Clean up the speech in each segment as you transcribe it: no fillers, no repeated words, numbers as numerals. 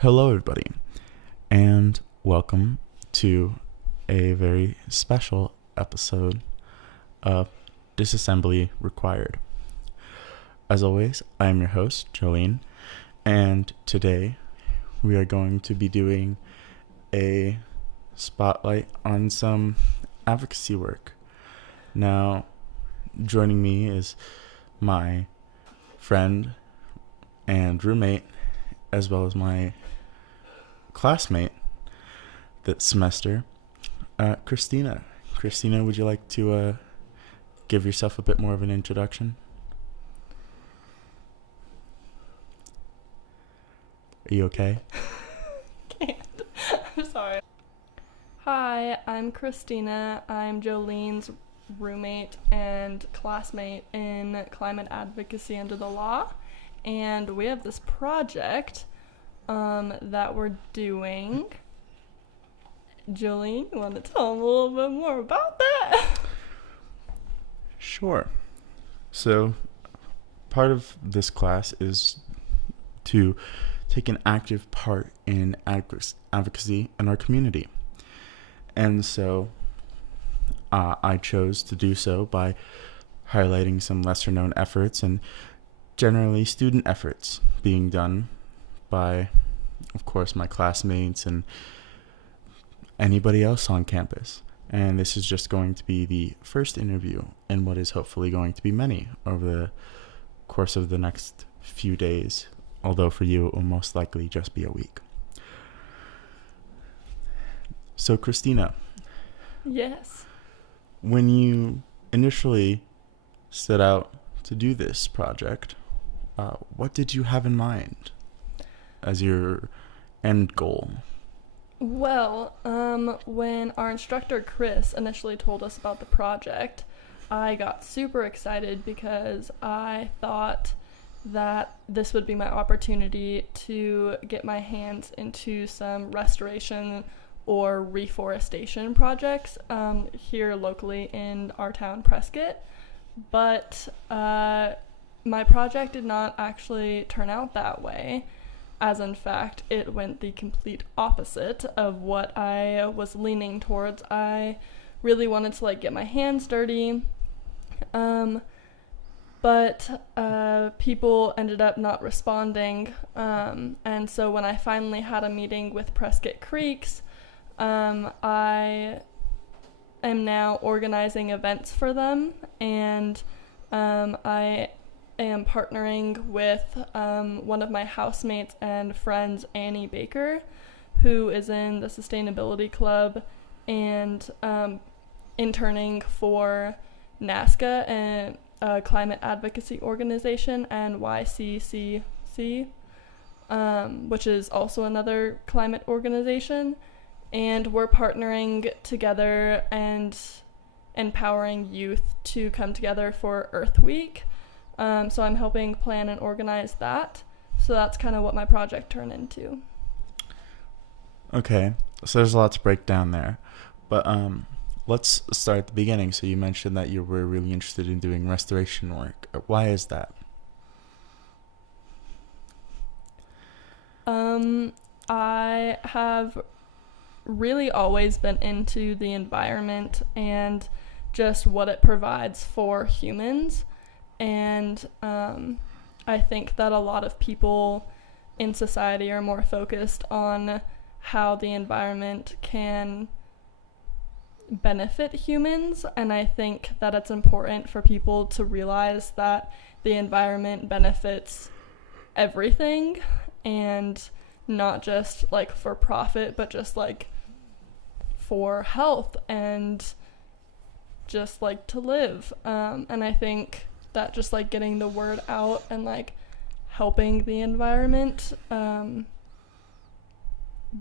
Hello, everybody, and welcome to a very special episode of Disassembly Required. As always, I am your host, Jolene, and today we are going to be doing a spotlight on some advocacy work. Now, joining me is my friend and roommate, as well as my classmate this semester, Christina. Christina, would you like to give yourself a bit more of an introduction? Are you okay? Can't. I'm sorry. Hi, I'm Christina. I'm Jolene's roommate and classmate in climate advocacy under the law. And we have this project that we're doing. Jolene, you want to tell them a little bit more about that? Sure. So, part of this class is to take an active part in advocacy in our community. And so, I chose to do so by highlighting some lesser known efforts and generally student efforts being done by, of course, my classmates and anybody else on campus. And this is just going to be the first interview in what is hopefully going to be many over the course of the next few days, although for you it will most likely just be a week. So, Christina. Yes. When you initially set out to do this project, what did you have in mind as your end goal? Well, when our instructor Chris initially told us about the project, I got super excited because I thought that this would be my opportunity to get my hands into some restoration or reforestation projects here locally in our town, Prescott. But my project did not actually turn out that way, as in fact it went the complete opposite of what I was leaning towards. I really wanted to get my hands dirty, but people ended up not responding, and so when I finally had a meeting with Prescott Creeks, I am now organizing events for them, and I am partnering with one of my housemates and friends, Annie Baker, who is in the Sustainability Club, and interning for NASCA, and a climate advocacy organization, and YCCC, which is also another climate organization. And we're partnering together and empowering youth to come together for Earth Week. So I'm helping plan and organize that. So that's kind of what my project turned into. Okay, so there's a lot to break down there. But let's start at the beginning. So you mentioned that you were really interested in doing restoration work. Why is that? I have really always been into the environment and just what it provides for humans. And I think that a lot of people in society are more focused on how the environment can benefit humans, and I think that it's important for people to realize that the environment benefits everything, and not just for profit, but just for health and just to live. And I think that just getting the word out and helping the environment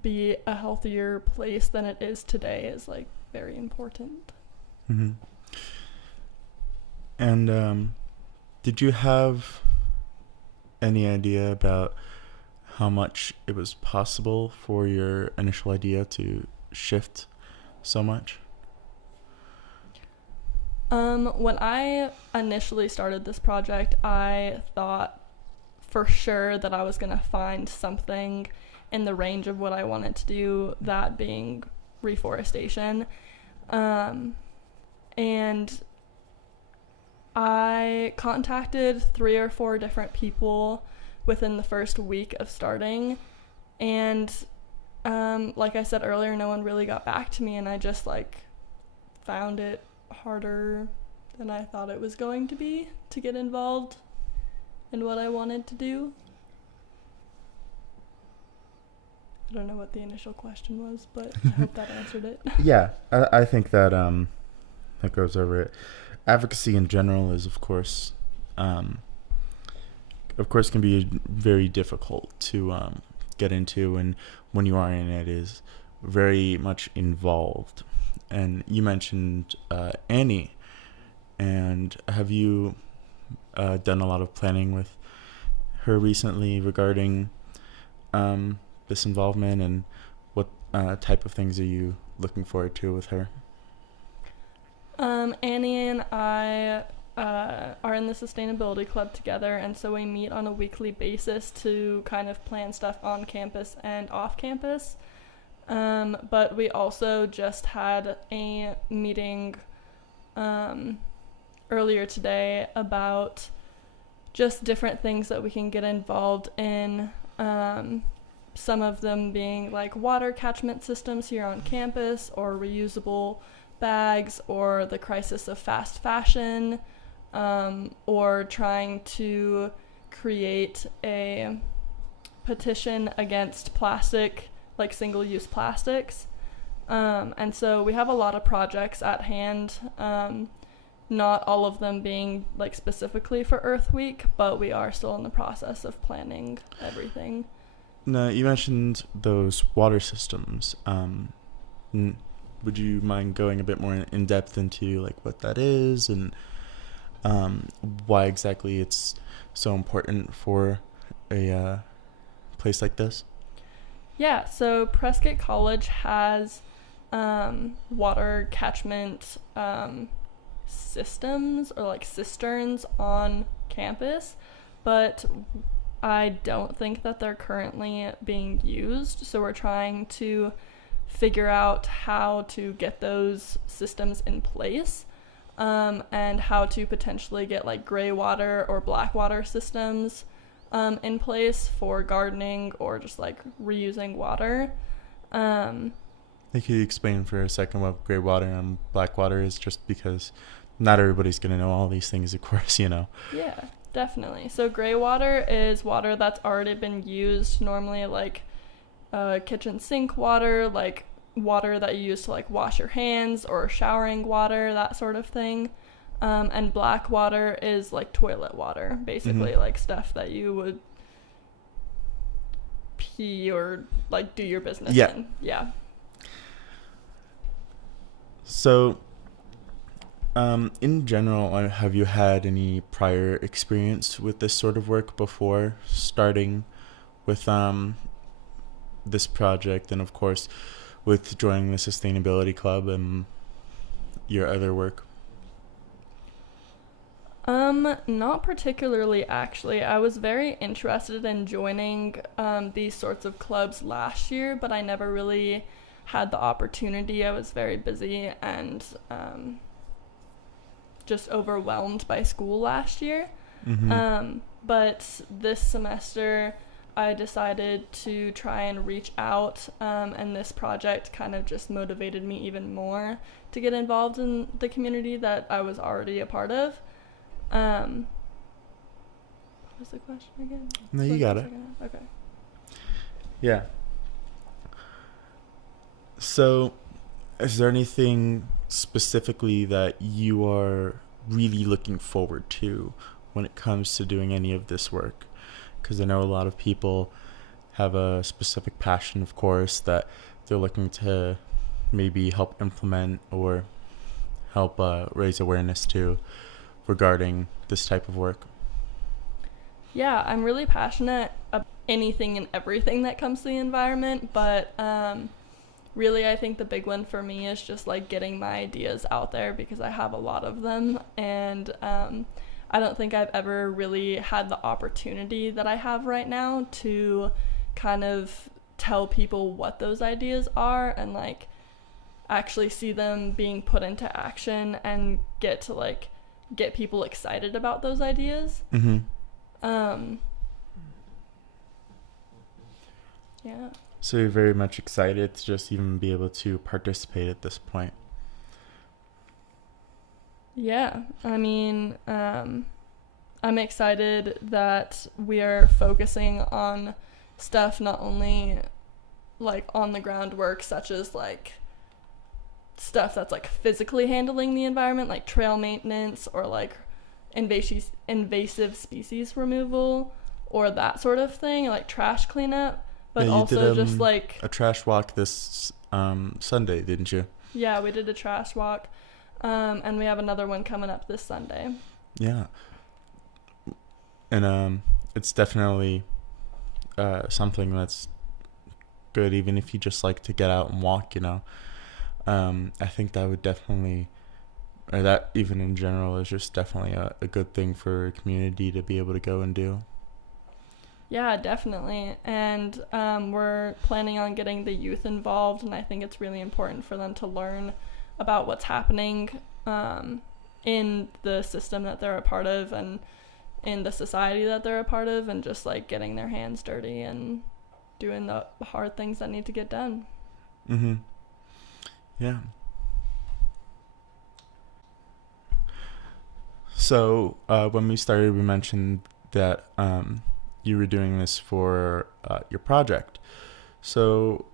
be a healthier place than it is today is very important. Mm-hmm. And did you have any idea about how much it was possible for your initial idea to shift so much? When I initially started this project, I thought for sure that I was going to find something in the range of what I wanted to do, that being reforestation. And I contacted 3 or 4 different people within the first week of starting, and like I said earlier, no one really got back to me, and I just like found it harder than I thought it was going to be to get involved in what I wanted to do. I don't know what the initial question was, but I hope that answered it. Yeah, I think that that goes over it. Advocacy in general is, of course, can be very difficult to get into, and when you are in it, is very much involved. And you mentioned Annie, and have you done a lot of planning with her recently regarding this involvement, and what type of things are you looking forward to with her? Annie and I are in the Sustainability Club together, and so we meet on a weekly basis to kind of plan stuff on campus and off campus. But we also just had a meeting earlier today about just different things that we can get involved in, some of them being like water catchment systems here on campus, or reusable bags, or the crisis of fast fashion, or trying to create a petition against plastic, like single-use plastics. And so we have a lot of projects at hand, not all of them being like specifically for Earth Week, but we are still in the process of planning everything. Now, you mentioned those water systems. Would you mind going a bit more in depth into like what that is, and why exactly it's so important for a place like this? Yeah, so Prescott College has water catchment systems, or like cisterns on campus, but I don't think that they're currently being used. So we're trying to figure out how to get those systems in place, and how to potentially get like gray water or black water systems in place for gardening or just like reusing water. Can you explain for a second what gray water and black water is, just because not everybody's going to know all these things, of course, you know? Yeah, definitely. So gray water is water that's already been used, normally like kitchen sink water, like water that you use to like wash your hands, or showering water, that sort of thing. And black water is like toilet water, basically, like stuff that you would pee or like do your business in. Yeah. So, in general, have you had any prior experience with this sort of work before starting with this project, and of course with joining the Sustainability Club and your other work? Not particularly, actually. I was very interested in joining these sorts of clubs last year, but I never really had the opportunity. I was very busy and just overwhelmed by school last year. But this semester I decided to try and reach out, and this project kind of just motivated me even more to get involved in the community that I was already a part of. What was the question again? No, you got it. Okay. Yeah. So, is there anything specifically that you are really looking forward to when it comes to doing any of this work? Because I know a lot of people have a specific passion, of course, that they're looking to maybe help implement or help raise awareness to regarding this type of work. Yeah, I'm really passionate about anything and everything that comes to the environment, but really I think the big one for me is just like getting my ideas out there, because I have a lot of them, and I don't think I've ever really had the opportunity that I have right now to kind of tell people what those ideas are and like actually see them being put into action and get to like get people excited about those ideas. Mm-hmm. Yeah. So you're very much excited to just even be able to participate at this point. Yeah. I mean, I'm excited that we are focusing on stuff not only like on the ground work, such as like stuff that's like physically handling the environment, like trail maintenance or like invasive species removal or that sort of thing, like trash cleanup, but also just like a trash walk this Sunday, didn't you? Yeah, we did a trash walk, and we have another one coming up this Sunday. Yeah, and it's definitely something that's good, even if you just like to get out and walk, you know. I think that would definitely, or that even in general is just definitely a good thing for a community to be able to go and do. Yeah, definitely. And we're planning on getting the youth involved, and I think it's really important for them to learn about what's happening in the system that they're a part of and in the society that they're a part of, and just like getting their hands dirty and doing the hard things that need to get done. Mm-hmm. Yeah. So when we started, we mentioned that you were doing this for your project. So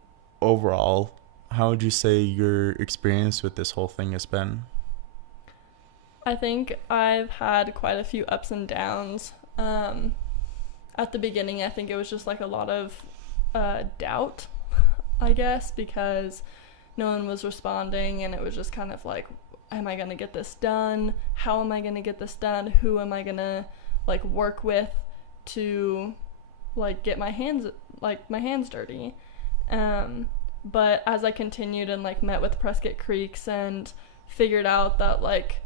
overall, how would you say your experience with this whole thing has been? I think I've had quite a few ups and downs. At the beginning, I think it was just like a lot of doubt, I guess, because no one was responding, and it was just kind of like, am I going to get this done? How am I going to get this done? Who am I going to like work with to like get my hands dirty? But as I continued and like met with Prescott Creeks and figured out that like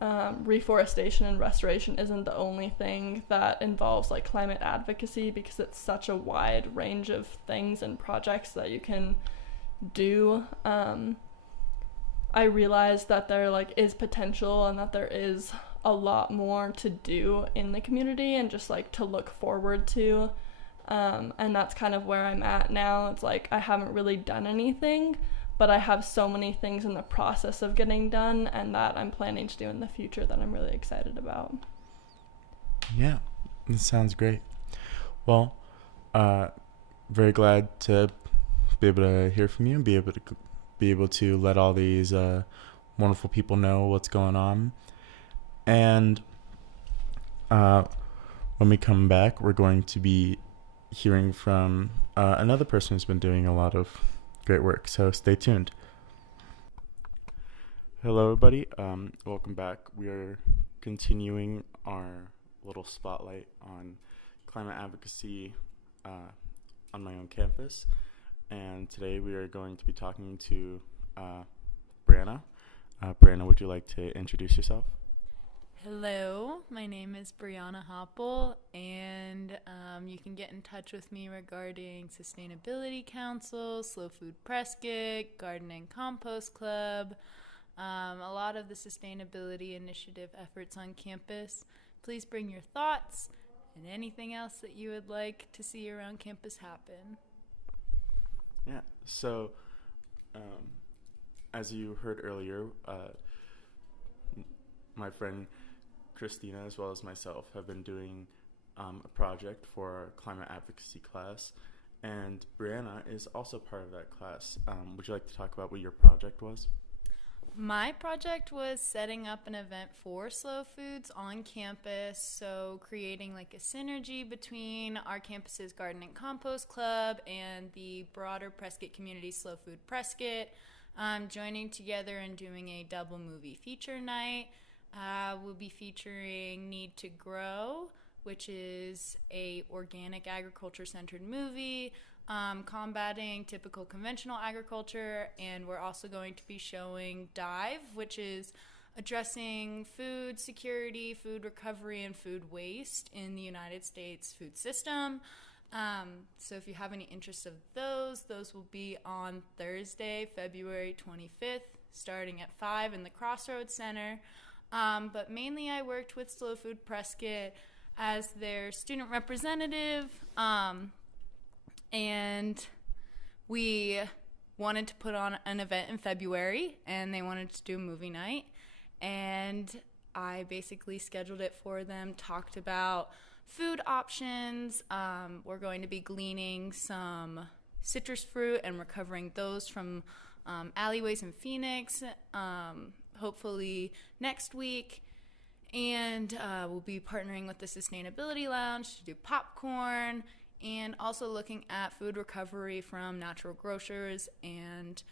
reforestation and restoration isn't the only thing that involves like climate advocacy, because it's such a wide range of things and projects that you can do. I realized that there like is potential and that there is a lot more to do in the community and just like to look forward to. And that's kind of where I'm at now. It's like I haven't really done anything, but I have so many things in the process of getting done and that I'm planning to do in the future that I'm really excited about. Yeah, that sounds great. Well, very glad to be able to hear from you and be able to let all these wonderful people know what's going on. And when we come back, we're going to be hearing from another person who's been doing a lot of great work. So stay tuned. Hello, everybody. Welcome back. We are continuing our little spotlight on climate advocacy on my own campus. And today we are going to be talking to Brianna. Brianna, would you like to introduce yourself? Hello, my name is Brianna Hoppel, and you can get in touch with me regarding Sustainability Council, Slow Food Prescott, Garden and Compost Club, a lot of the sustainability initiative efforts on campus. Please bring your thoughts and anything else that you would like to see around campus happen. Yeah, so as you heard earlier, my friend Christina, as well as myself, have been doing a project for our climate advocacy class, and Brianna is also part of that class. Would you like to talk about what your project was? My project was setting up an event for Slow Foods on campus, so creating like a synergy between our campus's Garden and Compost Club and the broader Prescott community Slow Food Prescott, joining together and doing a double movie feature night. We'll be featuring Need to Grow, which is a organic agriculture-centered movie combating typical conventional agriculture, and we're also going to be showing Dive, which is addressing food security, food recovery, and food waste in the United States food system. So if you have any interest of those will be on Thursday, February 25th, starting at 5 in the Crossroads Center. But mainly I worked with Slow Food Prescott as their student representative, and we wanted to put on an event in February, and they wanted to do a movie night, and I basically scheduled it for them, talked about food options. We're going to be gleaning some citrus fruit and recovering those from alleyways in Phoenix, hopefully next week. And we'll be partnering with the Sustainability Lounge to do popcorn, and also looking at food recovery from natural grocers and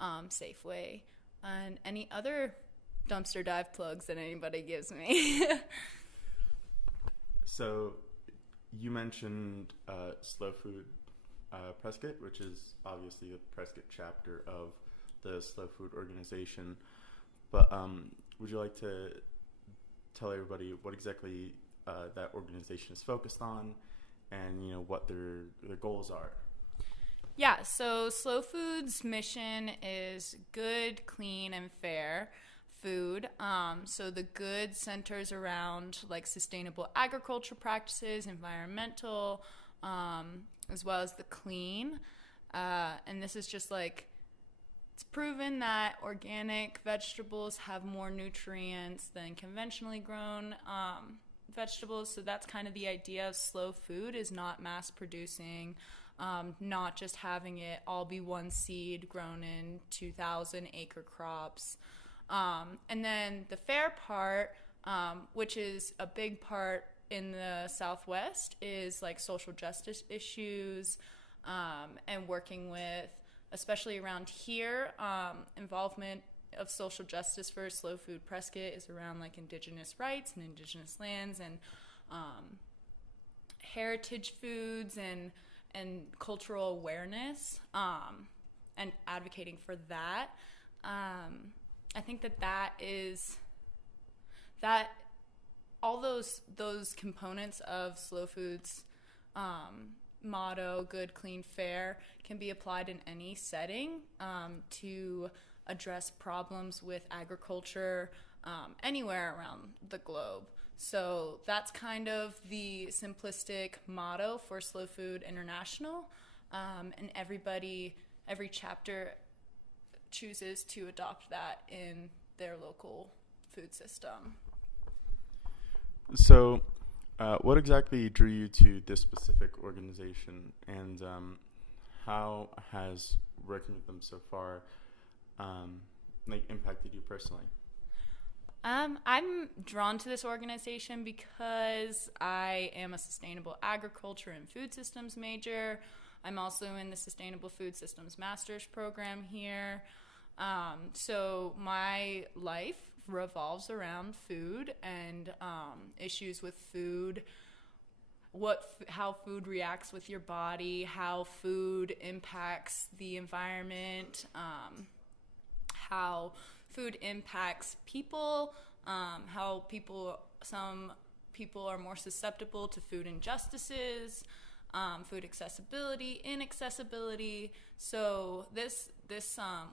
Safeway, and any other dumpster dive plugs that anybody gives me. So you mentioned Slow Food Prescott, which is obviously the Prescott chapter of the Slow Food organization. But would you like to tell everybody what exactly that organization is focused on, and what their goals are? Yeah, so Slow Food's mission is good, clean, and fair food. So the good centers around like sustainable agriculture practices, environmental, as well as the clean. And this is just like, it's proven that organic vegetables have more nutrients than conventionally grown vegetables. So that's kind of the idea of slow food, is not mass producing, not just having it all be one seed grown in 2,000 acre crops. And then the fair part, which is a big part in the Southwest, is like social justice issues, and working with, especially around here, involvement of social justice for Slow Food Prescott is around like indigenous rights and indigenous lands, and heritage foods and cultural awareness, and advocating for that. I think that all those components of Slow Food's motto, good, clean, fair, can be applied in any setting to address problems with agriculture anywhere around the globe. So that's kind of the simplistic motto for Slow Food International, and every chapter chooses to adopt that in their local food system. So what exactly drew you to this specific organization, and how has working with them so far impacted you personally? I'm drawn to this organization because I am a sustainable agriculture and food systems major. I'm also in the Sustainable Food Systems Master's program here. So my life revolves around food and issues with food, how food reacts with your body, how food impacts the environment, how food impacts people, how some people are more susceptible to food injustices, food accessibility, inaccessibility. So this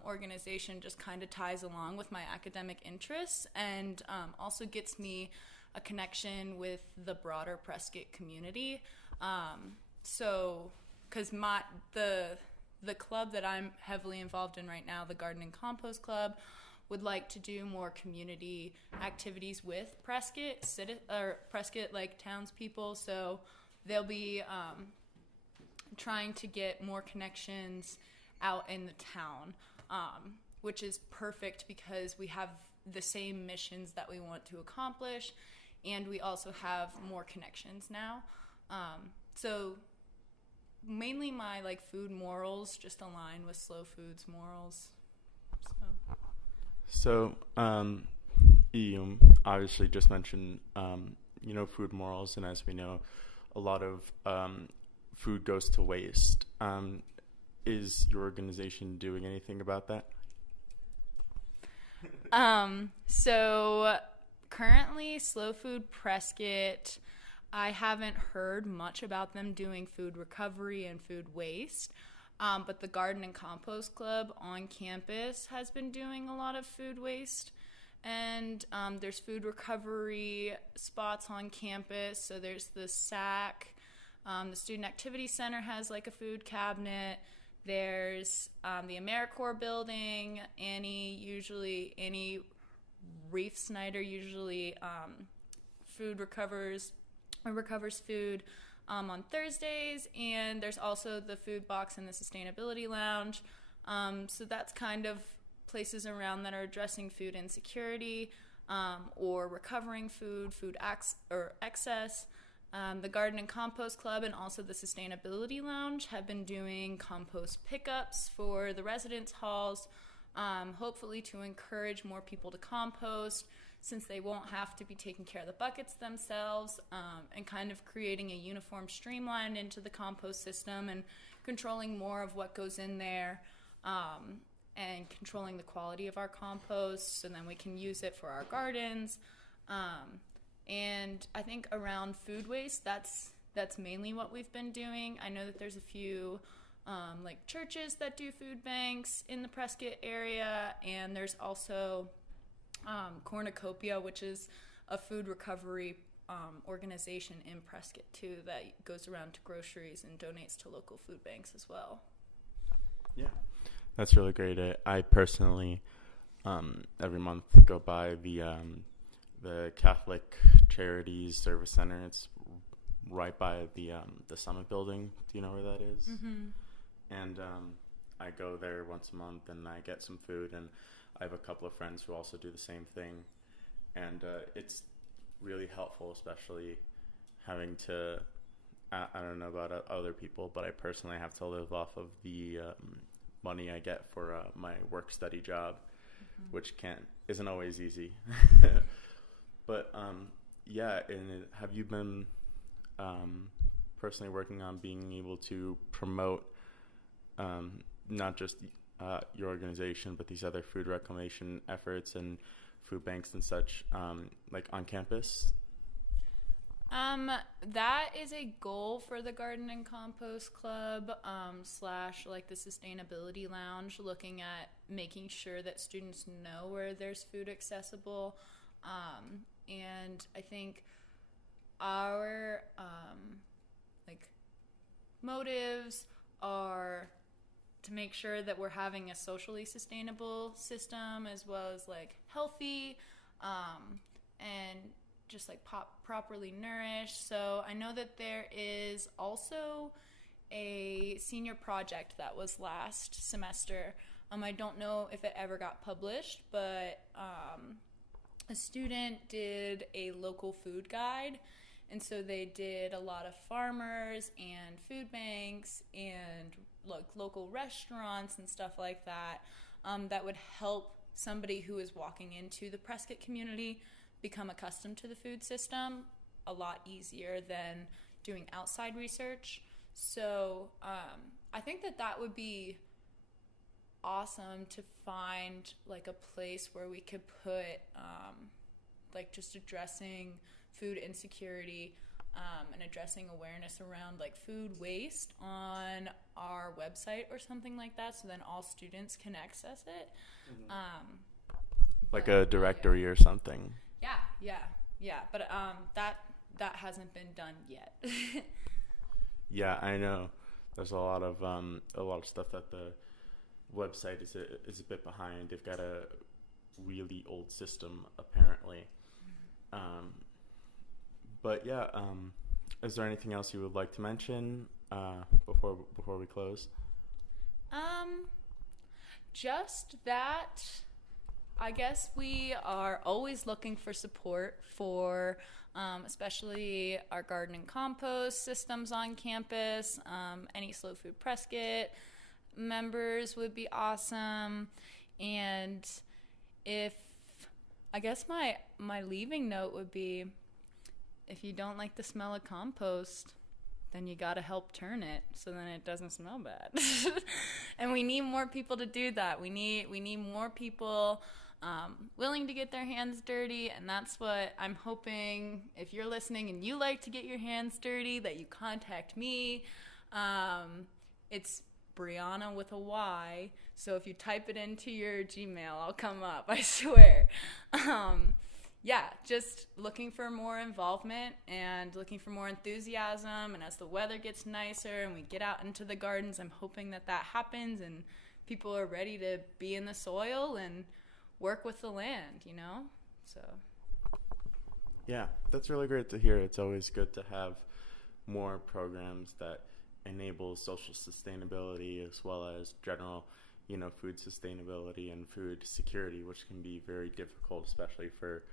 organization just kind of ties along with my academic interests, and also gets me a connection with the broader Prescott community. So, because the club that I'm heavily involved in right now, the Garden and Compost Club, would like to do more community activities with Prescott like townspeople. So they'll be trying to get more connections out in the town, which is perfect because we have the same missions that we want to accomplish, and we also have more connections now. So mainly my food morals just align with Slow Food's morals. So you obviously just mentioned food morals, and as we know, a lot of food goes to waste. Is your organization doing anything about that? So currently Slow Food Prescott I haven't heard much about them doing food recovery and food waste. But the Garden and Compost Club on campus has been doing a lot of food waste. And there's food recovery spots on campus. So there's the SAC. The Student Activity Center has like a food cabinet. There's the AmeriCorps building. Annie Reef Snyder usually recovers food on Thursdays, and there's also the food box and the sustainability lounge. So that's kind of places around that are addressing food insecurity or recovering food excess. The Garden and Compost Club and also the Sustainability Lounge have been doing compost pickups for the residence halls, hopefully to encourage more people to compost, since they won't have to be taking care of the buckets themselves, and kind of creating a uniform streamline into the compost system and controlling more of what goes in there, and controlling the quality of our compost so then we can use it for our gardens. And I think around food waste, that's mainly what we've been doing. I know that there's a few like churches that do food banks in the Prescott area, and there's also Cornucopia, which is a food recovery organization in Prescott too, that goes around to groceries and donates to local food banks as well. Yeah, that's really great. I personally every month go by the Catholic Charities Service Center. It's right by the Summit building. Do you know where that is? Mm-hmm. And I go there once a month and I get some food, and I have a couple of friends who also do the same thing, and it's really helpful, especially having to, I don't know about other people, but I personally have to live off of the money I get for my work-study job, mm-hmm. which isn't always easy. But yeah, and have you been personally working on being able to promote not just your organization, but these other food reclamation efforts and food banks and such, like on campus? That is a goal for the Garden and Compost Club, / like the Sustainability Lounge, looking at making sure that students know where there's food accessible. And I think our like motives are to make sure that we're having a socially sustainable system, as well as like healthy, and just like properly nourished. So I know that there is also a senior project that was last semester. I don't know if it ever got published, but a student did a local food guide, and so they did a lot of farmers and food banks and like local restaurants and stuff like that, that would help somebody who is walking into the Prescott community become accustomed to the food system a lot easier than doing outside research. So I think that would be awesome to find like a place where we could put like just addressing food insecurity, and addressing awareness around like food waste on our website or something like that, so then all students can access it. Mm-hmm. Like a directory or something. Yeah. But that hasn't been done yet. Yeah, I know. There's a lot of stuff that the website is a bit behind. They've got a really old system apparently. But yeah, is there anything else you would like to mention before we close? Just that I guess we are always looking for support for especially our garden and compost systems on campus. Any Slow Food Prescott members would be awesome. And I guess my leaving note would be, if you don't like the smell of compost, then you gotta help turn it so then it doesn't smell bad. And we need more people to do that. We need more people willing to get their hands dirty. And that's what I'm hoping, if you're listening and you like to get your hands dirty, that you contact me. It's Brianna with a Y. So if you type it into your Gmail, I'll come up, I swear. Yeah, just looking for more involvement and looking for more enthusiasm. And as the weather gets nicer and we get out into the gardens, I'm hoping that happens and people are ready to be in the soil and work with the land, So. Yeah, that's really great to hear. It's always good to have more programs that enable social sustainability as well as general, food sustainability and food security, which can be very difficult, especially for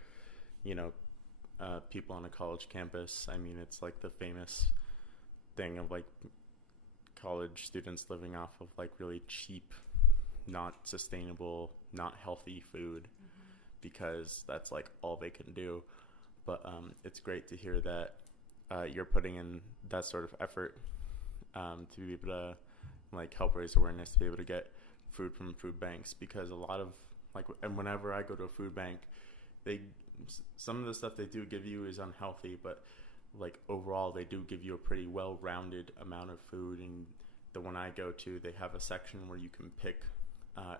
people on a college campus. I mean, it's like the famous thing of like college students living off of like really cheap, not sustainable, not healthy food, because that's like all they can do. But it's great to hear that you're putting in that sort of effort to be able to like help raise awareness, to be able to get food from food banks, because a lot of and whenever I go to a food bank, some of the stuff they do give you is unhealthy, but like overall they do give you a pretty well-rounded amount of food. And the one I go to, they have a section where you can pick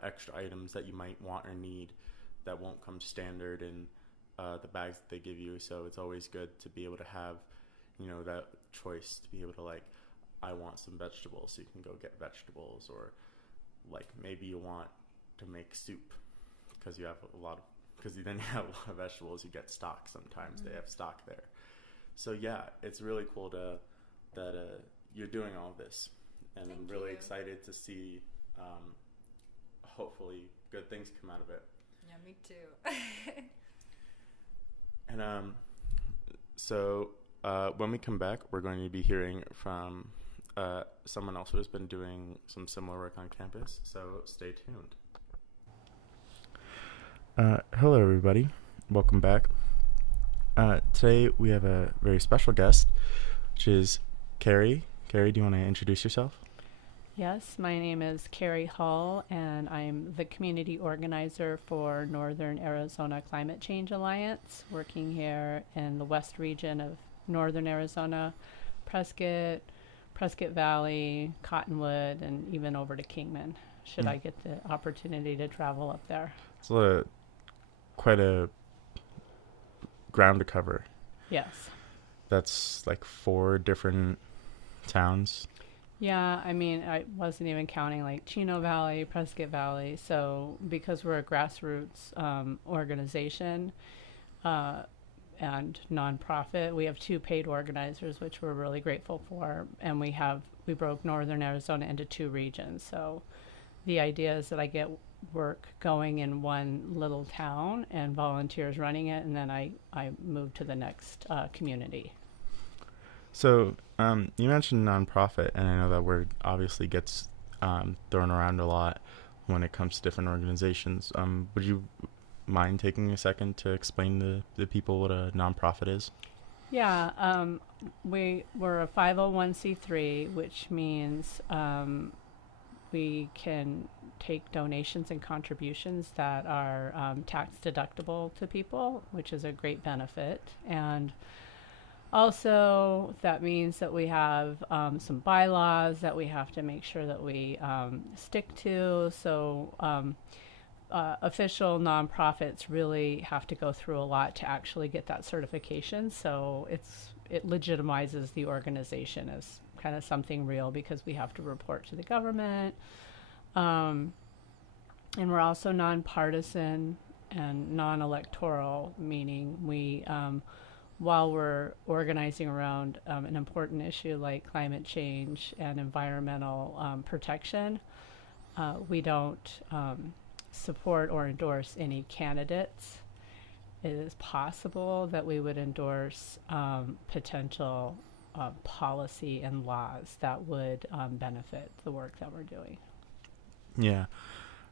extra items that you might want or need that won't come standard in the bags that they give you. So it's always good to be able to have that choice, to be able to I want some vegetables, so you can go get vegetables, or maybe you want to make soup because you have because you then have a lot of vegetables, you get stock. Sometimes they have stock there. So yeah, it's really cool that you're doing all this, and Thank I'm really you. excited to see hopefully good things come out of it. Yeah, me too. And so when we come back, we're going to be hearing from someone else who has been doing some similar work on campus, so stay tuned. Hello, everybody. Welcome back. Today we have a very special guest, which is Carrie. Carrie, do you want to introduce yourself? Yes, my name is Carrie Hall, and I'm the community organizer for Northern Arizona Climate Change Alliance, working here in the west region of Northern Arizona, Prescott Valley, Cottonwood, and even over to Kingman, should I get the opportunity to travel up there. It's quite a ground to cover. Yes. That's 4 different towns. Yeah, I mean, I wasn't even counting Chino Valley, Prescott Valley. So because we're a grassroots organization and nonprofit, we have 2 paid organizers, which we're really grateful for. And we broke Northern Arizona into 2 regions. So the idea is that I get work going in one little town and volunteers running it, and then I move to the next community. So you mentioned nonprofit, and I know that word obviously gets thrown around a lot when it comes to different organizations. Would you mind taking a second to explain to the people what a nonprofit is? Yeah, we're a 501c3, which means we can take donations and contributions that are tax deductible to people, which is a great benefit. And also, that means that we have some bylaws that we have to make sure that we stick to. So official nonprofits really have to go through a lot to actually get that certification. So it legitimizes the organization as kind of something real, because we have to report to the government. And we're also nonpartisan and non-electoral, meaning we while we're organizing around an important issue like climate change and environmental protection, we don't support or endorse any candidates. It is possible that we would endorse potential policy and laws that would benefit the work that we're doing. Yeah,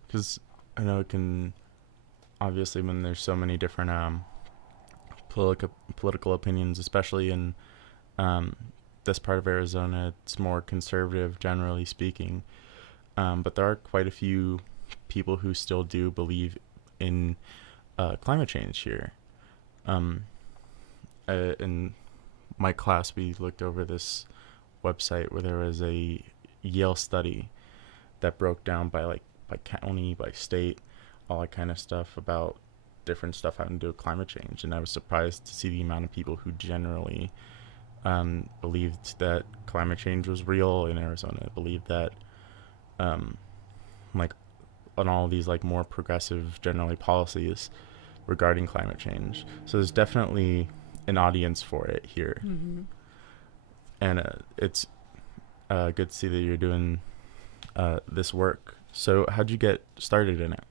because I know it can, obviously, when there's so many different political opinions, especially in this part of Arizona, it's more conservative, generally speaking. But there are quite a few people who still do believe in climate change here. In my class, we looked over this website where there was a Yale study that broke down by county, by state, all that kind of stuff about different stuff having to do with climate change. And I was surprised to see the amount of people who generally believed that climate change was real in Arizona, believed that like on all these like more progressive generally policies regarding climate change. So there's definitely an audience for it here. Mm-hmm. And it's good to see that you're doing this work. So how'd you get started in it?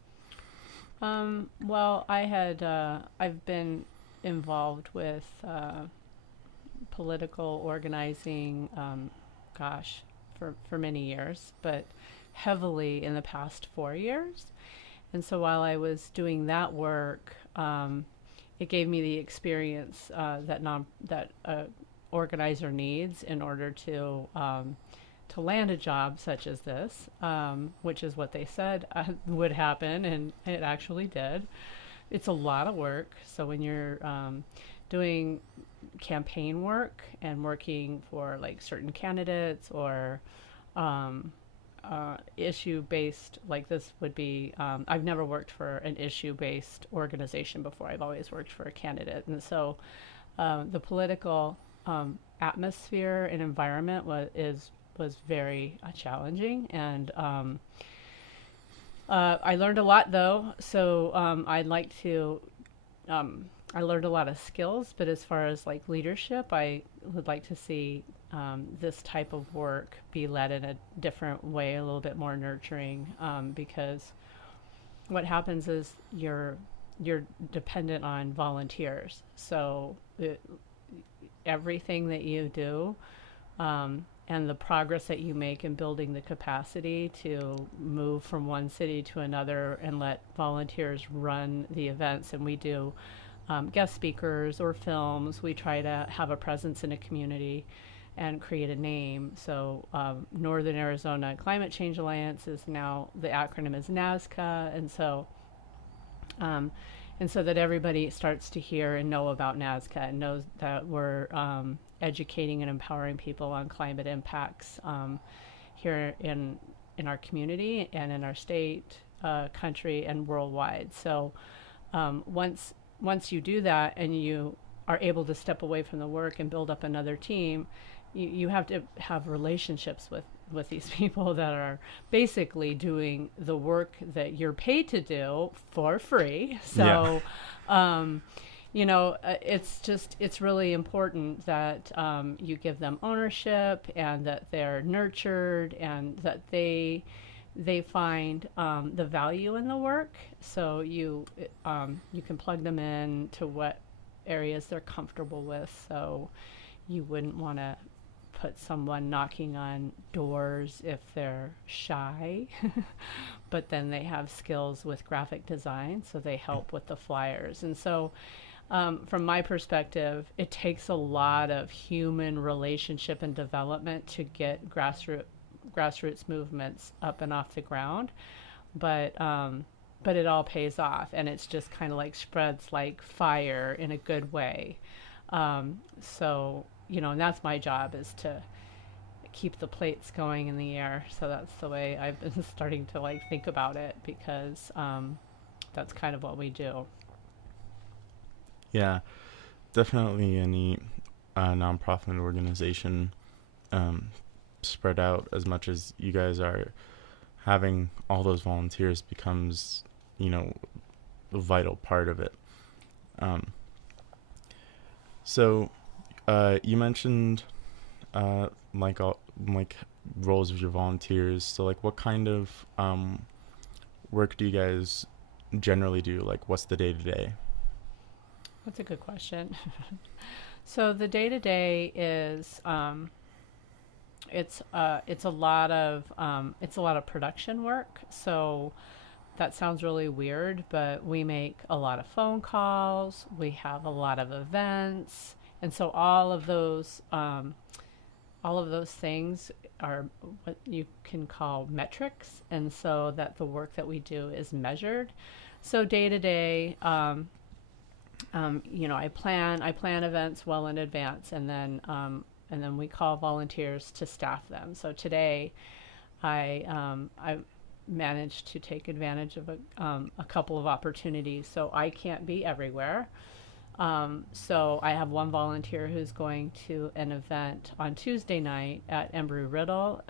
Well, I've been involved with political organizing, for many years, but heavily in the past 4 years. And so while I was doing that work, it gave me the experience that organizer needs in order to land a job such as this, which is what they said would happen, and it actually did. It's a lot of work. So when you're doing campaign work and working for like certain candidates or issue-based, like this would be, I've never worked for an issue-based organization before. I've always worked for a candidate. And so the political atmosphere and environment was very challenging. And I learned a lot, though. So I learned a lot of skills, but as far as like leadership, I would like to see this type of work be led in a different way, a little bit more nurturing, because what happens is you're dependent on volunteers. So everything that you do and the progress that you make in building the capacity to move from one city to another and let volunteers run the events, and we do guest speakers or films. We try to have a presence in a community and create a name. So Northern Arizona Climate Change Alliance is now, the acronym is NASCA, and so that everybody starts to hear and know about NASCA and knows that we're educating and empowering people on climate impacts here in our community and in our state, country, and worldwide. So once you do that and you are able to step away from the work and build up another team, you have to have relationships with these people that are basically doing the work that you're paid to do for free. So, it's really important that you give them ownership and that they're nurtured and that they find the value in the work. So you can plug them in to what areas they're comfortable with. So you wouldn't want to put someone knocking on doors if they're shy, but then they have skills with graphic design, so they help with the flyers. And so from my perspective, it takes a lot of human relationship and development to get grassroots movements up and off the ground, but it all pays off, and it's just kind of like spreads like fire in a good way. And that's my job, is to keep the plates going in the air. So that's the way I've been starting to like think about it, because that's kind of what we do. Yeah, definitely any nonprofit organization spread out as much as you guys are, having all those volunteers becomes, a vital part of it. So you mentioned like roles of your volunteers. So like what kind of work do you guys generally do? Like what's the day-to-day? That's a good question. So the day-to-day is it's a lot of production work. So that sounds really weird, but we make a lot of phone calls, we have a lot of events, and so all of those things are what you can call metrics, and so that the work that we do is measured. So day to day, I plan events well in advance, and then we call volunteers to staff them. So today, I managed to take advantage of a couple of opportunities. So I can't be everywhere. So I have one volunteer who's going to an event on Tuesday night at Embry-Riddle.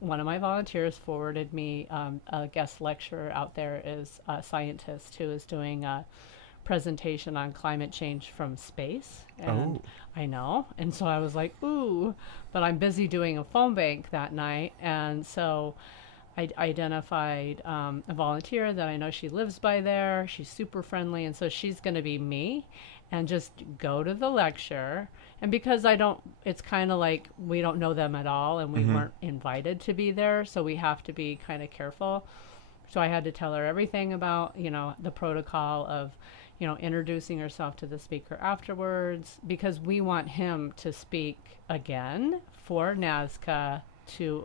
One of my volunteers forwarded me a guest lecturer out there is a scientist who is doing a presentation on climate change from space. And I know. And so I was like, ooh, but I'm busy doing a phone bank that night. And so I identified a volunteer that I know she lives by there. She's super friendly. And so she's going to be me and just go to the lecture. And because it's kind of like we don't know them at all and we weren't invited to be there. So we have to be kind of careful. So I had to tell her everything about, the protocol of, introducing herself to the speaker afterwards, because we want him to speak again for NASCA to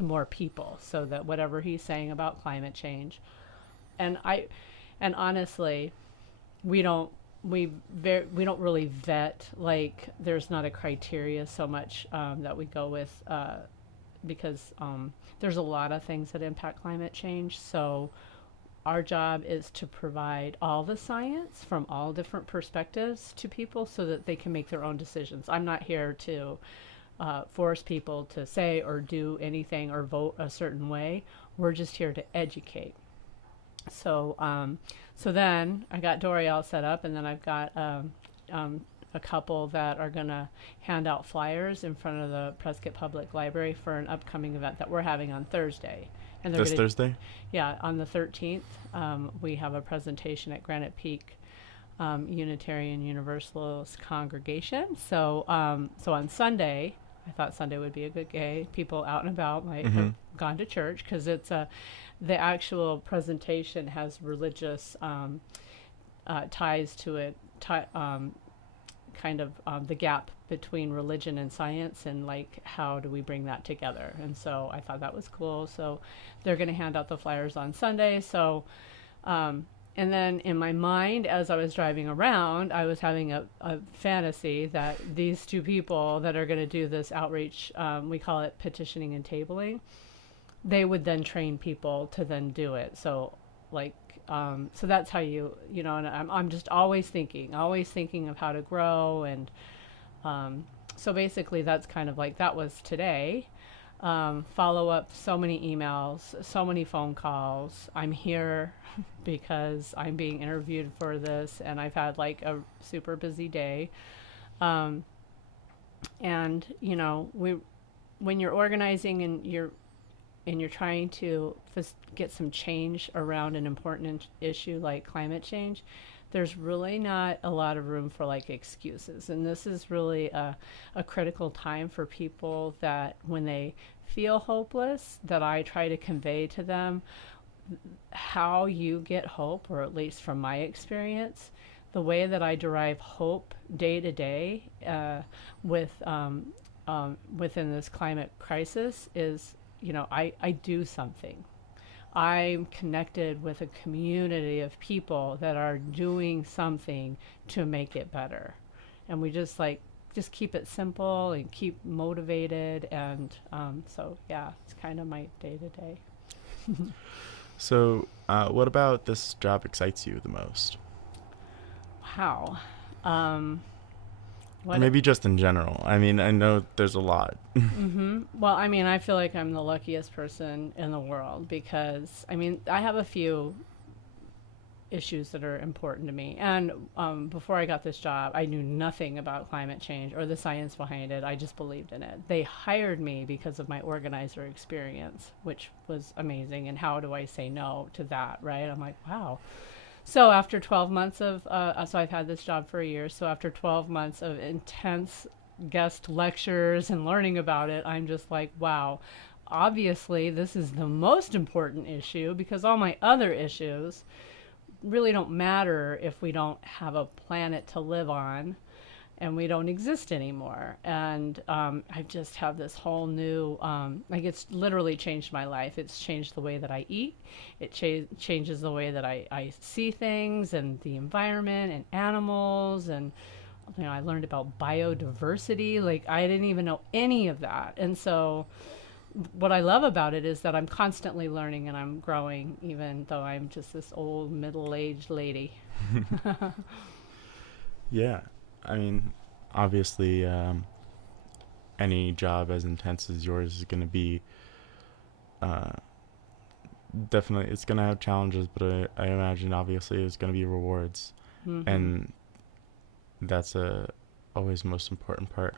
more people, so that whatever he's saying about climate change. And honestly, we don't really vet, like there's not a criteria so much that we go with because there's a lot of things that impact climate change. So our job is to provide all the science from all different perspectives to people so that they can make their own decisions. I'm not here to force people to say or do anything or vote a certain way. We're just here to educate. So then I got Dory all set up, and then I've got a couple that are going to hand out flyers in front of the Prescott Public Library for an upcoming event that we're having on Thursday. And this Thursday? Yeah, on the 13th, we have a presentation at Granite Peak Unitarian Universalist Congregation. So on Sunday, I thought Sunday would be a good day. People out and about might have gone to church, because the actual presentation has religious ties to it, kind of the gap between religion and science, and like how do we bring that together. And so I thought that was cool. So they're going to hand out the flyers on Sunday. So and then in my mind, as I was driving around, I was having a fantasy that these two people that are going to do this outreach, we call it petitioning and tabling, they would then train people to then do it. So so that's how and I'm just always thinking of how to grow. And so basically that's kind of like, that was today. Follow up, so many emails, so many phone calls. I'm here because I'm being interviewed for this, and I've had like a super busy day. And when you're organizing and you're trying to get some change around an important issue like climate change, there's really not a lot of room for like excuses. And this is really a critical time for people that when they feel hopeless, that I try to convey to them how you get hope, or at least from my experience, the way that I derive hope day to day within this climate crisis is, I do something. I'm connected with a community of people that are doing something to make it better. And we just keep it simple and keep motivated. And so, yeah, it's kind of my day to day. So what about this job excites you the most? Wow. Or maybe just in general. I mean, I know there's a lot. Well, I mean, I feel like I'm the luckiest person in the world, because, I mean, I have a few issues that are important to me. And before I got this job, I knew nothing about climate change or the science behind it. I just believed in it. They hired me because of my organizer experience, which was amazing. And how do I say no to that, right? I'm like, wow. So after 12 months of, so I've had this job for a year. So after 12 months of intense guest lectures and learning about it, I'm just like, wow, obviously this is the most important issue, because all my other issues really don't matter if we don't have a planet to live on. and we don't exist anymore. And I just have this whole new, like, it's literally changed my life. It's changed the way that I eat. It changes the way that I see things and the environment and animals. And, I learned about biodiversity. Like, I didn't even know any of that. And so what I love about it is that I'm constantly learning and I'm growing, even though I'm just this old middle-aged lady. Yeah. I mean, obviously, any job as intense as yours is going to be, definitely, it's going to have challenges, but I imagine, obviously, it's going to be rewards. Mm-hmm. And that's always the most important part.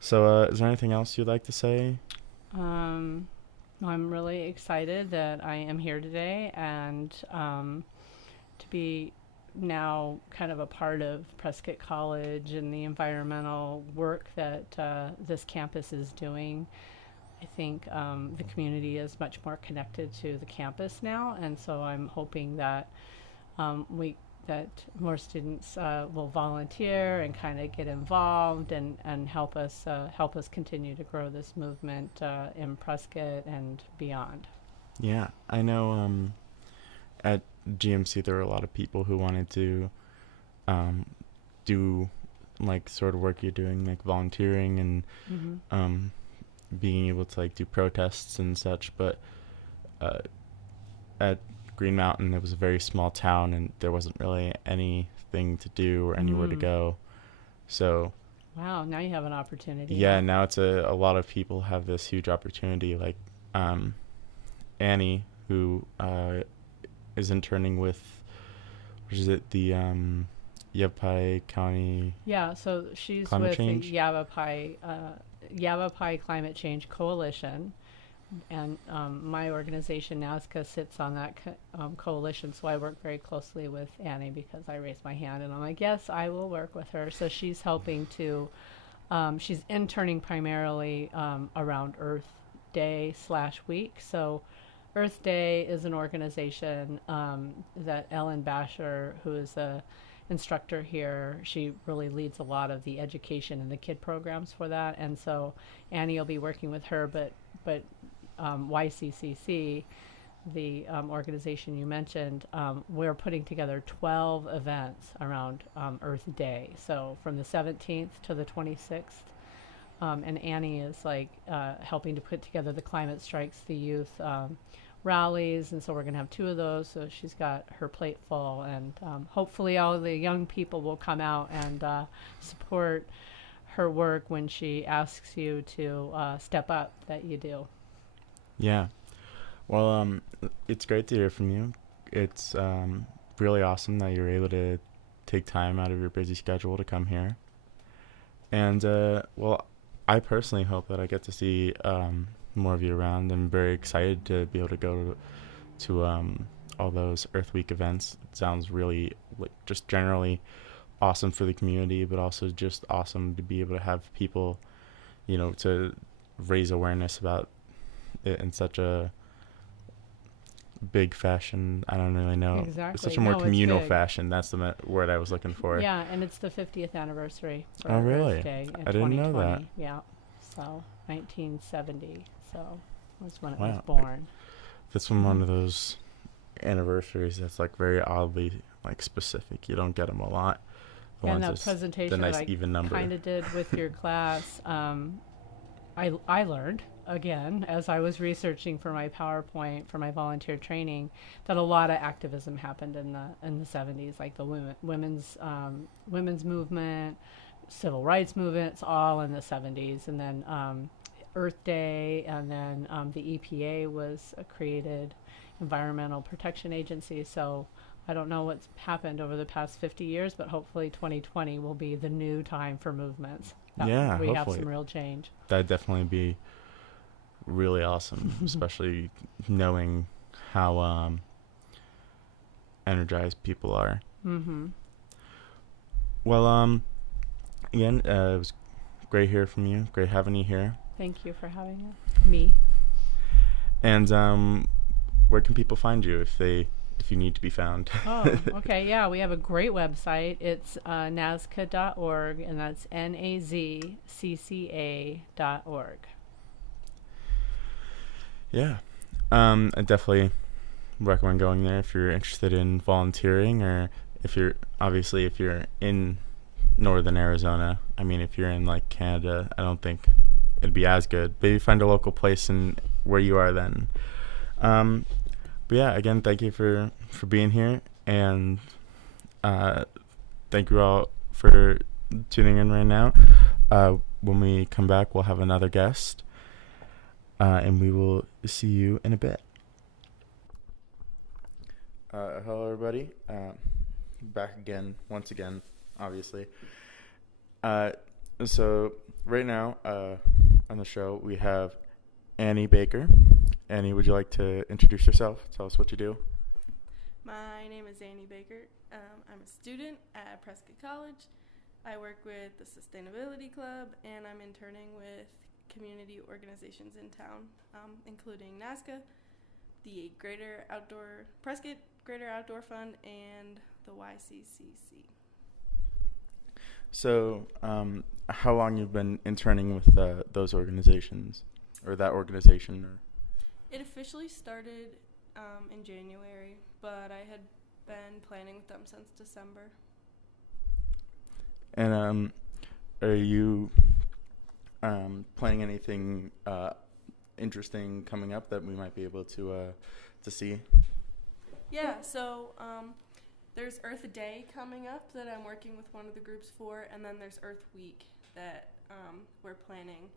So, is there anything else you'd like to say? I'm really excited that I am here today and to be now kind of a part of Prescott College and the environmental work that this campus is doing. I think the community is much more connected to the campus now, and so I'm hoping that that more students will volunteer and kind of get involved and help us continue to grow this movement in Prescott and beyond. Yeah, I know at GMC there were a lot of people who wanted to do like sort of work you're doing, like volunteering and Mm-hmm. being able to like do protests and such, but at Green Mountain it was a very small town and there wasn't really anything to do or anywhere to go. So wow, now you have an opportunity. yeah, now it's a lot of people have this huge opportunity, like Annie, who is interning with, what is it, the Yavapai County. Yeah, so she's Climate with change? the Yavapai Climate Change Coalition, and my organization, NASCA, sits on that coalition, so I work very closely with Annie because I raised my hand, and I'm like, yes, I will work with her. So she's helping to, she's interning primarily around Earth Day /week. So Earth Day is an organization that Ellen Basher, who is a instructor here, she really leads a lot of the education and the kid programs for that, and so Annie will be working with her, but YCCC, the organization you mentioned, we're putting together 12 events around Earth Day, so from the 17th to the 26th, and Annie is like helping to put together the Climate Strikes the Youth rallies, and so we're going to have 2 of those, so she's got her plate full, and hopefully all the young people will come out and support her work when she asks you to step up, that you do. Yeah. Well, it's great to hear from you. It's really awesome that you're able to take time out of your busy schedule to come here. And, well, I personally hope that I get to see more of you around. I'm very excited to be able to go to all those Earth Week events. It sounds really, like, just generally awesome for the community, but also just awesome to be able to have people, to raise awareness about it in such a big fashion. I don't really know. Exactly. Such a more No, it's communal big. fashion. That's the word I was looking for. Yeah, and it's the 50th anniversary for Oh, really? Earth Day in I didn't know 2020. that. Yeah, so 1970, so was when it Wow. was born. That's one of those anniversaries that's like very oddly like specific. You don't get them a lot. The And ones that that's presentation the nice that I even number. kind of did with your class, I learned again as I was researching for my PowerPoint for my volunteer training that a lot of activism happened in the 70s, like the women's movement, civil rights movements, all in the 70s, and then Earth Day, and then the EPA was created, Environmental Protection Agency. So I don't know what's happened over the past 50 years, but hopefully 2020 will be the new time for movements. Yeah, we have hopefully. some real change. That'd definitely be really awesome, especially knowing how energized people are. Mm-hmm. Well, again, it was great hearing from you. Great having you here. Thank you for having me. And where can people find you if they if you need to be found. Oh, okay. Yeah, we have a great website. It's nazca.org, and that's nazcca.org. Yeah. I definitely recommend going there if you're interested in volunteering, or if you're in northern Arizona. I mean, if you're in like Canada, I don't think it'd be as good. Maybe find a local place in where you are then. But yeah, again, thank you for being here, and thank you all for tuning in right now. When we come back, we'll have another guest, and we will see you in a bit. Hello, everybody. Back again, once again, obviously. So right now on the show, we have Annie Baker. Annie, would you like to introduce yourself? Tell us what you do. My name is Annie Baker. I'm a student at Prescott College. I work with the Sustainability Club, and I'm interning with community organizations in town, including NASCA, the Prescott Greater Outdoor Fund, and the YCCC. So, how long you've been interning with those organizations, or that organization? Or? It officially started in January, but I had been planning with them since December. And are you planning anything interesting coming up that we might be able to see? Yeah, so there's Earth Day coming up that I'm working with one of the groups for, and then there's Earth Week that we're planning.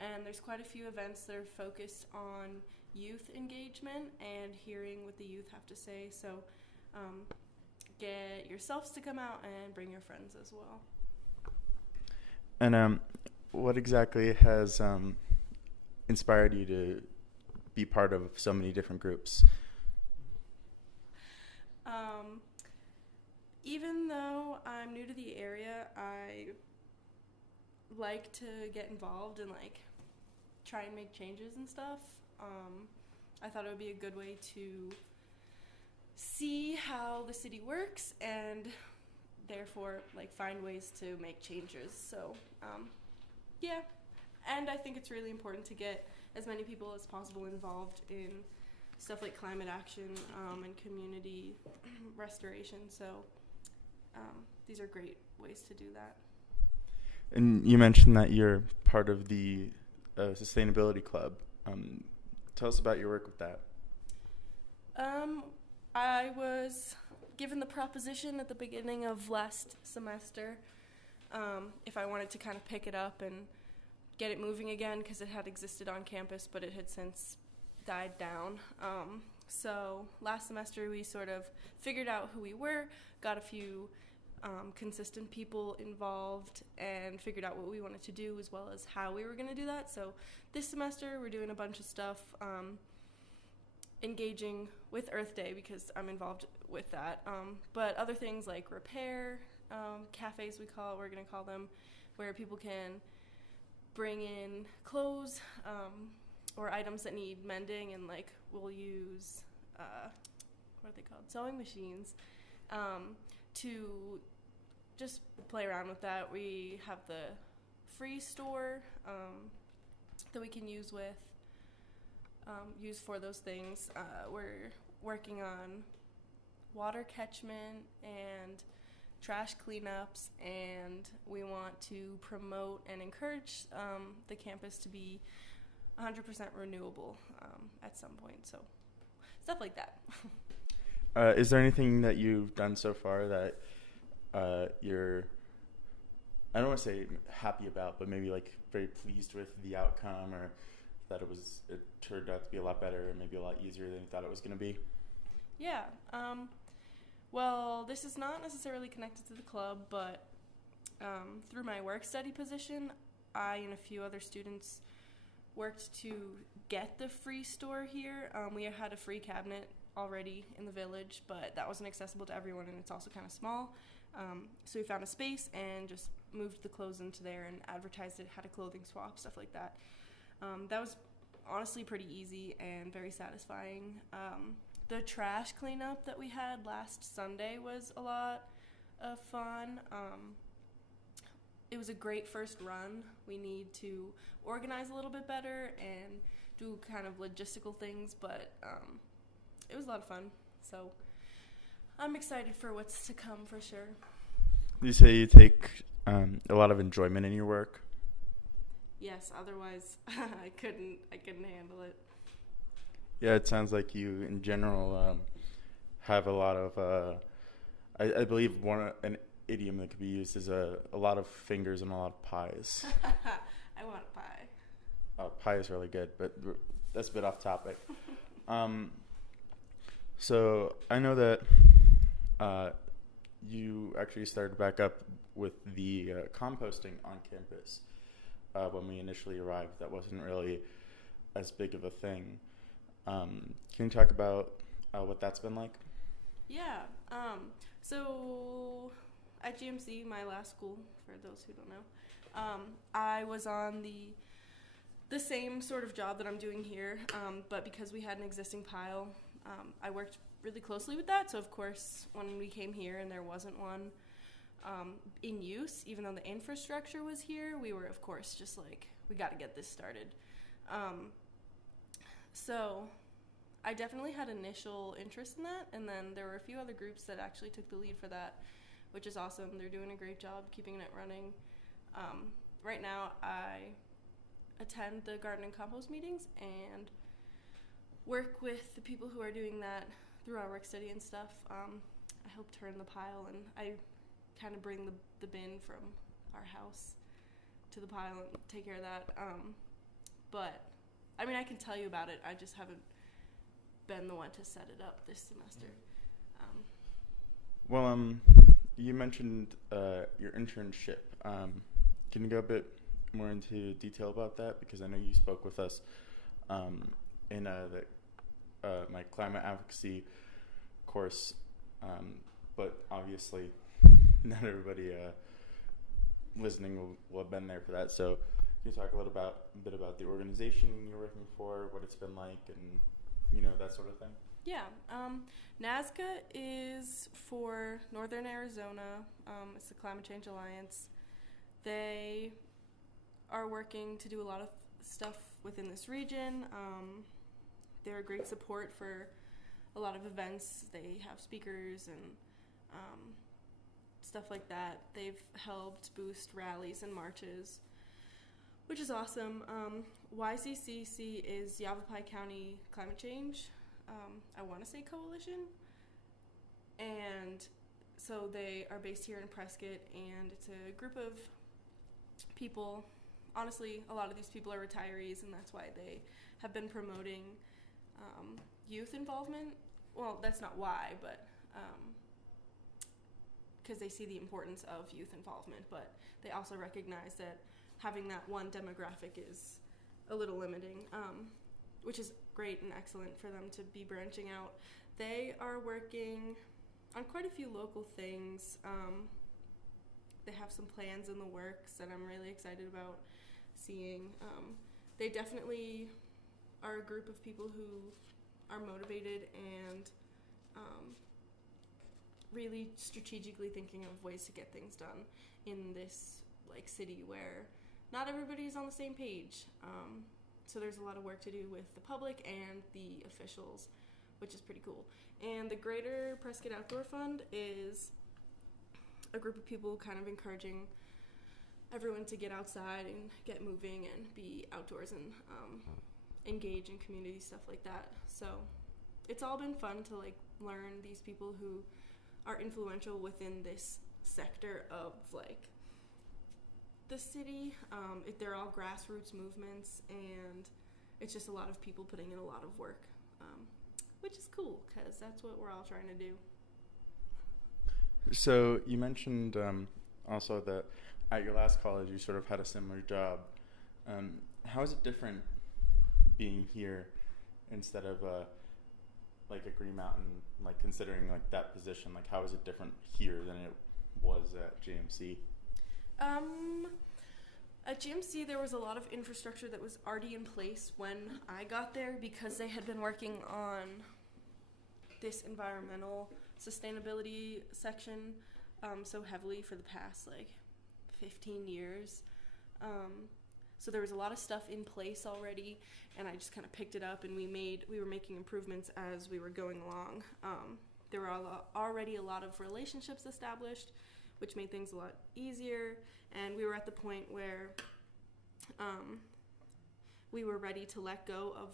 And there's quite a few events that are focused on youth engagement and hearing what the youth have to say. So get yourselves to come out and bring your friends as well. And what exactly has inspired you to be part of so many different groups? Even though I'm new to the area, I like to get involved and like try and make changes and stuff. I thought it would be a good way to see how the city works and therefore like find ways to make changes. So yeah, and I think it's really important to get as many people as possible involved in stuff like climate action and community restoration. So these are great ways to do that. And you mentioned that you're part of the Sustainability Club. Tell us about your work with that. I was given the proposition at the beginning of last semester if I wanted to kind of pick it up and get it moving again, because it had existed on campus, but it had since died down. So last semester we sort of figured out who we were, got a few consistent people involved, and figured out what we wanted to do as well as how we were going to do that. So this semester we're doing a bunch of stuff, engaging with Earth Day because I'm involved with that, but other things like repair cafes we're going to call them, where people can bring in clothes or items that need mending, and like we'll use what are they called, sewing machines, to just play around with that. We have the free store that we can use for those things. We're working on water catchment and trash cleanups, and we want to promote and encourage the campus to be 100% renewable at some point. So stuff like that. Is there anything that you've done so far that you're, I don't want to say happy about, but maybe like very pleased with the outcome, or that it turned out to be a lot better, or maybe a lot easier than you thought it was going to be? Yeah. Well, this is not necessarily connected to the club, but through my work study position, I and a few other students worked to get the free store here. We had a free cabinet already in the village, but that wasn't accessible to everyone, and it's also kind of small. So we found a space and just moved the clothes into there and advertised it, had a clothing swap, stuff like that. That was honestly pretty easy and very satisfying. the trash cleanup that we had last Sunday was a lot of fun. It was a great first run. We need to organize a little bit better and do kind of logistical things, but it was a lot of fun. So I'm excited for what's to come for sure. You say you take a lot of enjoyment in your work. Yes, otherwise I couldn't handle it. Yeah, it sounds like you, in general, have a lot of. I believe an idiom that could be used is a lot of fingers and a lot of pies. I want a pie. Oh, pie is really good, but that's a bit off topic. So I know that you actually started back up with the composting on campus when we initially arrived. That wasn't really as big of a thing. Can you talk about what that's been like? Yeah. So at GMC, my last school, for those who don't know, I was on the same sort of job that I'm doing here, but because we had an existing pile, I worked really closely with that. So of course, when we came here and there wasn't one in use, even though the infrastructure was here, we were of course just like, we got to get this started. So I definitely had initial interest in that, and then there were a few other groups that actually took the lead for that, which is awesome. They're doing a great job keeping it running. Right now I attend the garden and compost meetings and work with the people who are doing that through our work study and stuff. I help turn the pile, and I kind of bring the bin from our house to the pile and take care of that. But I mean, I can tell you about it. I just haven't been the one to set it up this semester. You mentioned your internship. Can you go a bit more into detail about that? Because I know you spoke with us in my climate advocacy course, but obviously not everybody listening will have been there for that. So can you talk a bit about the organization you're working for, what it's been like, and that sort of thing? Yeah, NASCA is for Northern Arizona. It's the Climate Change Alliance. They are working to do a lot of stuff within this region. They're a great support for a lot of events. They have speakers and stuff like that. They've helped boost rallies and marches, which is awesome. YCCC is Yavapai County Climate Change, I want to say coalition, and so they are based here in Prescott, and it's a group of people. Honestly, a lot of these people are retirees, and that's why they have been promoting youth involvement. Well, that's not why, but because they see the importance of youth involvement, but they also recognize that having that one demographic is a little limiting, which is great and excellent for them to be branching out. They are working on quite a few local things. They have some plans in the works that I'm really excited about seeing. They definitely are a group of people who are motivated and really strategically thinking of ways to get things done in this city where not everybody's on the same page. So there's a lot of work to do with the public and the officials, which is pretty cool. And the Greater Prescott Outdoor Fund is a group of people kind of encouraging everyone to get outside and get moving and be outdoors and engage in community stuff like that. So it's all been fun to learn these people who are influential within this sector of the city. They're all grassroots movements, and it's just a lot of people putting in a lot of work, which is cool because that's what we're all trying to do. So you mentioned also that at your last college you sort of had a similar job. How is it different being here instead of a Green Mountain, considering that position? How is it different here than it was at GMC? At GMC, there was a lot of infrastructure that was already in place when I got there because they had been working on this environmental sustainability section so heavily for the past 15 years. So there was a lot of stuff in place already, and I just kind of picked it up, and we were making improvements as we were going along. There were already a lot of relationships established, which made things a lot easier, and we were at the point where we were ready to let go of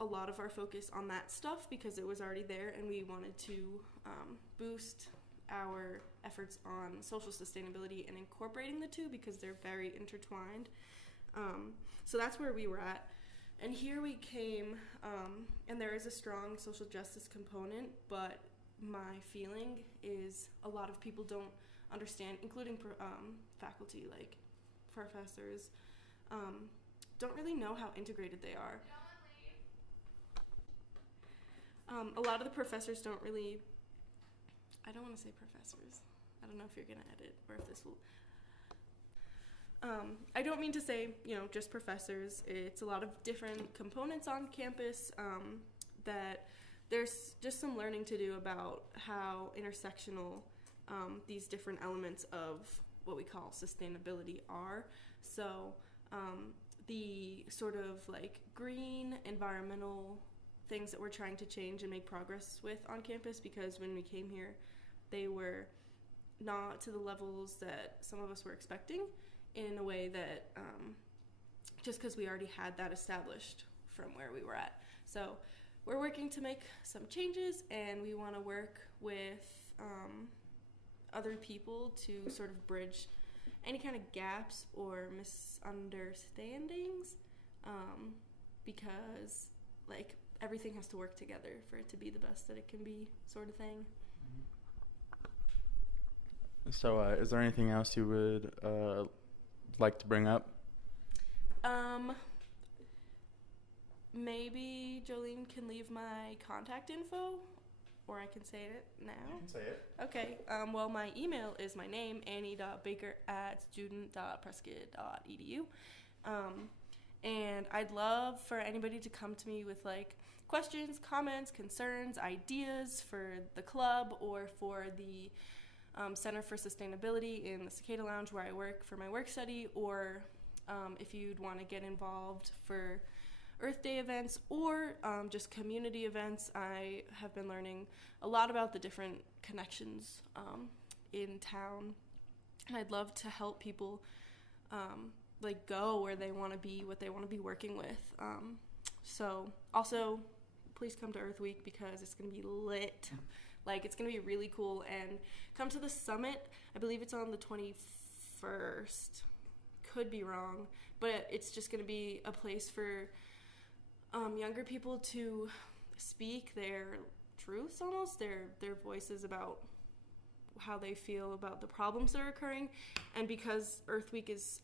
a lot of our focus on that stuff because it was already there, and we wanted to boost our efforts on social sustainability and incorporating the two because they're very intertwined. So that's where we were at. And here we came, and there is a strong social justice component, but my feeling is a lot of people don't understand, including faculty, like professors, don't really know how integrated they are. A lot of the professors don't really, I don't want to say professors. I don't know if you're going to edit or if this will. I don't mean to say, just professors. It's a lot of different components on campus that there's just some learning to do about how intersectional these different elements of what we call sustainability are. So the sort of green environmental things that we're trying to change and make progress with on campus, because when we came here, they were not to the levels that some of us were expecting, in a way that just because we already had that established from where we were at. So we're working to make some changes, and we want to work with other people to sort of bridge any kind of gaps or misunderstandings, because everything has to work together for it to be the best that it can be, sort of thing. So is there anything else you would like to bring up? Maybe Jolene can leave my contact info, or I can say it now. You can say it. Okay. Well, my email is my name, annie.baker@student.prescott.edu. And I'd love for anybody to come to me with questions, comments, concerns, ideas for the club or for the Center for Sustainability in the Cicada Lounge where I work for my work study, or if you'd want to get involved for Earth Day events or just community events. I have been learning a lot about the different connections in town, and I'd love to help people go where they want to be, what they want to be working with. So also, please come to Earth Week because it's going to be lit. It's going to be really cool. And come to the summit. I believe it's on the 21st. Could be wrong. But it's just going to be a place for younger people to speak their truths almost, their voices about how they feel about the problems that are occurring. And because Earth Week is...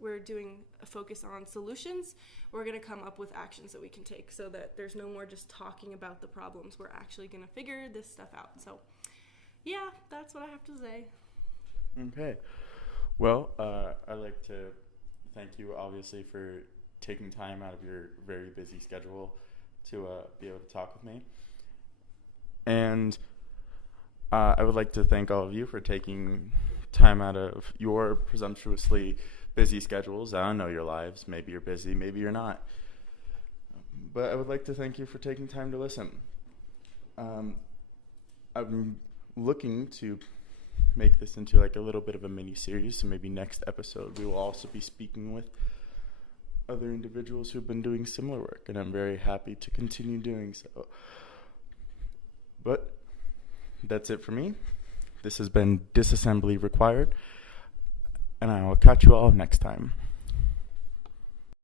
we're doing a focus on solutions, we're going to come up with actions that we can take so that there's no more just talking about the problems. We're actually going to figure this stuff out. So, yeah, that's what I have to say. Okay. Well, I'd like to thank you, obviously, for taking time out of your very busy schedule to be able to talk with me. And I would like to thank all of you for taking time out of your presumptuously busy schedules. I don't know your lives. Maybe you're busy, maybe you're not. But I would like to thank you for taking time to listen. I'm looking to make this into a little bit of a mini series, so maybe next episode we will also be speaking with other individuals who've been doing similar work, and I'm very happy to continue doing so. But that's it for me. This has been Disassembly Required, and I will catch you all next time.